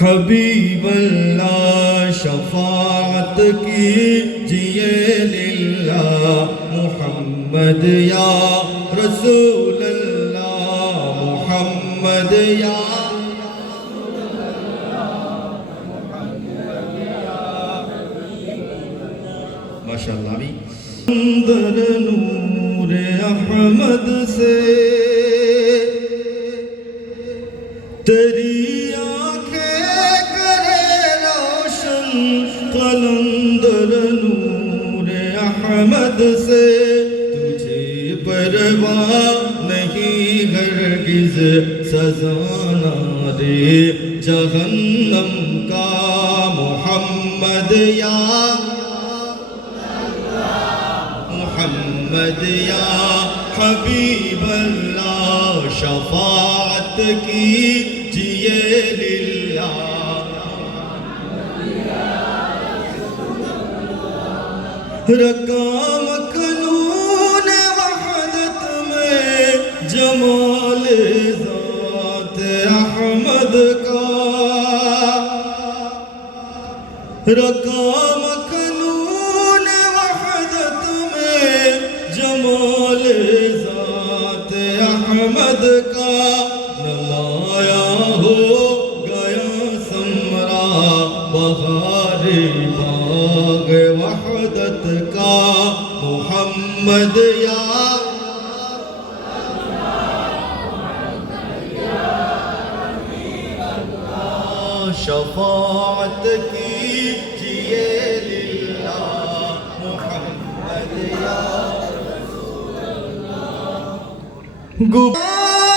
حبیب اللہ شفاعت کیجئے للہ محمد یا رسول اللہ محمد یا ماشاءاللہ بھی اندر نور احمد سے تیری آنکھیں کرے روشن قلندر نور احمد سے تجھے پرواہ نہیں ہرگز سزا نہ دے جہنم کا محمد یا محمد یا حبیب اللہ شفاعت کیجئے للہ رکا مکنون وحدت میں جمال ذات احمد کا رکا مکنون وحدت میں جمال ذات احمد کا نمایا ہو گیا سمرا بہار باغ وحدت کا محمد یا شفاعت کیجئے للہ محمد یا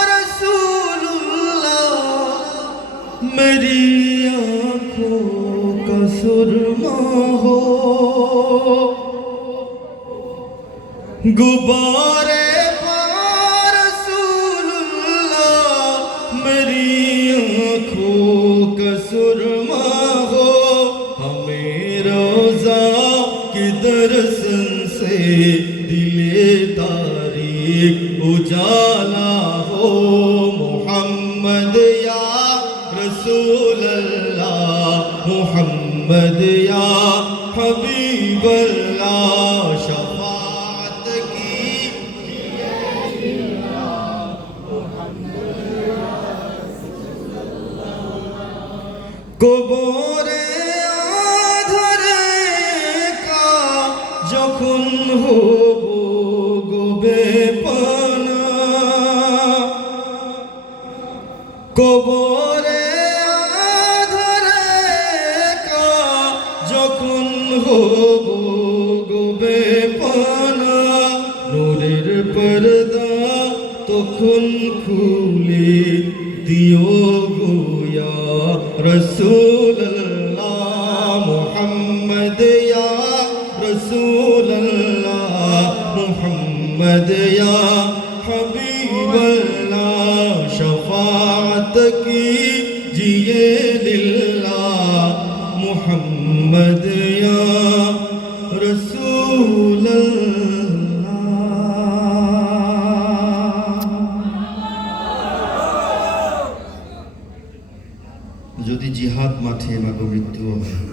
رسول اللہ میری آنکھوں کا سرما ہو غبارے رسول اللہ میری آنکھوں کا سرما ہو ہمیں روزہ کی درسن سے دل تاریک اجالا ہو محمد یا رسول اللہ محمد یا حبیب اللہ شفاعت کیجئے للہ محمد یا رسول اللہ قبور آدھر کا যখন হব গোবে পানা কবরে আধারে কা যখন হব গোবে পানা নূরের পর্দা তখন খুলে দিও গো ইয়া রাসূলুল্লাহ মুহাম্মদ ইয়া رسول اللہ محمد یا حبیب اللہ شفاعت کیجئے للہ محمد یا رسول اللہ যদি জিহাদ মাঠে মাগো মৃত্যু হয়